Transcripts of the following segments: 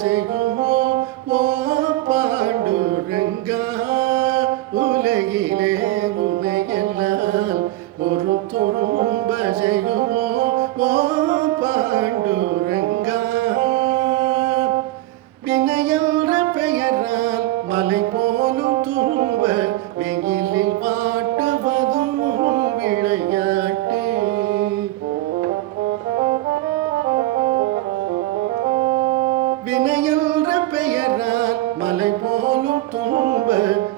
செய்யுமோ ஓ பாண்டுரங்கா உலகிலே உனையெல்லாம் ஒரு துரும்ப செய்யுமோ ஓ பாண்டுரங்கா வினையென்ற பெயரால் மலை போலும் துன்ப வெயிலில் வாட்டுவதும் விளையாட்டு வினையென்ற பெயரால் மலை போலும் துன்ப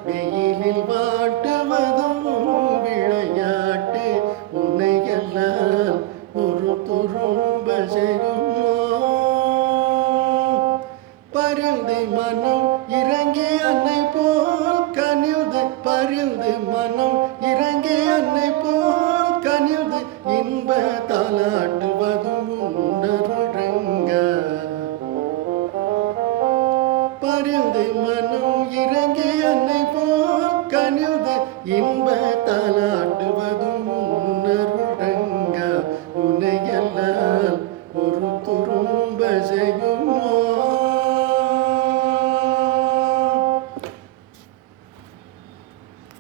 வெயிலில் வாட்டுவதும் விளையாட்டு உன்னையெல்லாம் ஒரு துரும்ப செய்யுமோ பரிந்து மனம் இறங்கி அன்னை போல் கனிழ்ந்து பரிந்து மனம் இறங்கி அன்னை போல் கனிழ்ந்து இன்ப தாலாட்டுவதும் உன்னருள் ரங்கா பரிந்து மனம் இறங்கி அன்னை போல் கனிழ்ந்து இன்ப தாலாட்டுவதும் உன்னருள் ரங்கா உன்னையெல்லாம் ஒரு துரும்ப